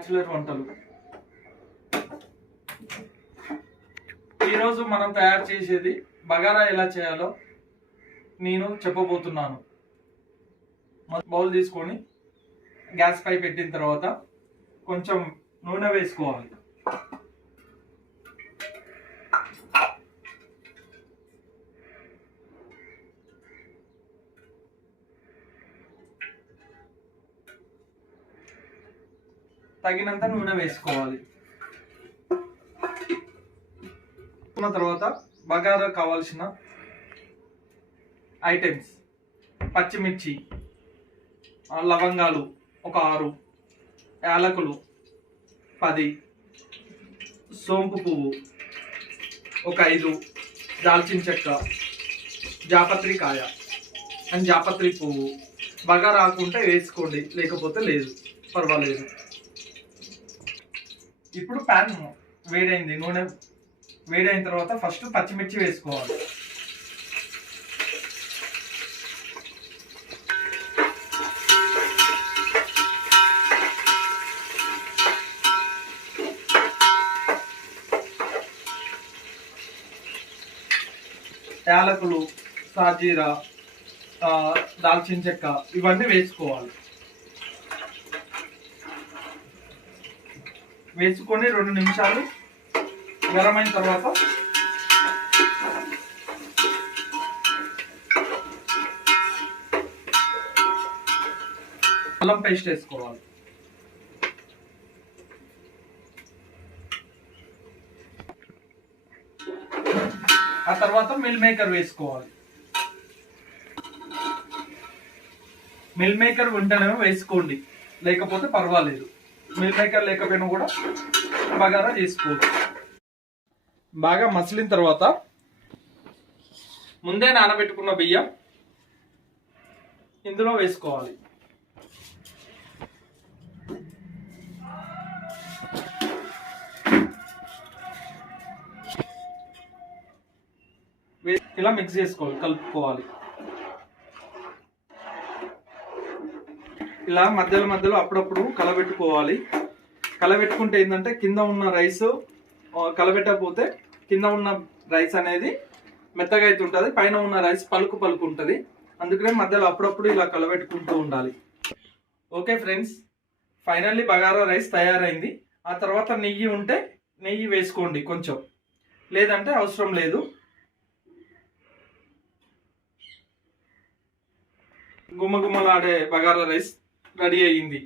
Bachelor వంటలు. ఈరోజు మనం తయారు చేసేది బగారా ఎలా చేయాలో నేను చెప్పబోతున్నాను. బౌల్ తీసుకొని గ్యాస్ పై పెట్టిన తర్వాత కొంచెం నూనె వేసుకోవాలి. తగినంత నూనె వేసుకోవాలి. తర్వాత బగారా కావాల్సిన ఐటమ్స్: పచ్చిమిర్చి, లవంగాలు ఒక 6, యాలకులు 10, సోంపు పువ్వు ఒక 5, దాల్చిన చెక్క, జాపత్రి కాయ అండ్ జాపత్రి పువ్వు. బగారా ఆకుంటే వేసుకోండి, లేకపోతే లేదు, పర్వాలేదు. ఇప్పుడు ప్యాన్ వేడైంది. నూనె వేడైన తర్వాత ఫస్ట్ పచ్చిమిర్చి వేసుకోవాలి. యాలకులు, సాజీరా, దాల్చిన చెక్క ఇవన్నీ వేసుకోవాలి. వేసుకొని 2 నిమిషాలు గరం అయిన తర్వాత అల్లం పేస్ట్ వేసుకోవాలి. ఆ తర్వాత మిల్ మేకర్ వేసుకోవాలి. మిల్ మేకర్ ఉంటేనేమో వేసుకోండి, లేకపోతే పర్వాలేదు. మిల్ మేకర్ లేకపోయినా కూడా బగారా చేసుకోవచ్చు. బాగా మసిలిన తర్వాత ముందే నానబెట్టుకున్న బియ్యం ఇందులో వేసుకోవాలి. ఇలా మిక్స్ చేసుకోవాలి, కలుపుకోవాలి. ఇలా మధ్యలో మధ్యలో అప్పుడప్పుడు కలబెట్టుకోవాలి. కలబెట్టుకుంటే ఏంటంటే కింద ఉన్న రైస్ కలబెట్టకపోతే కింద ఉన్న రైస్ అనేది మెత్తగా అయితే ఉంటుంది, పైన ఉన్న రైస్ పలుకు పలుకు ఉంటుంది. అందుకనే మధ్యలో అప్పుడప్పుడు ఇలా కలబెట్టుకుంటూ ఉండాలి. Okay friends, finally bagara rice తయారైంది. ఆ తర్వాత నెయ్యి ఉంటే నెయ్యి వేసుకోండి కొంచెం, లేదంటే అవసరం లేదు. గుమ్మగుమ్మలాడే బగారా రైస్ రెడీ అయ్యింది.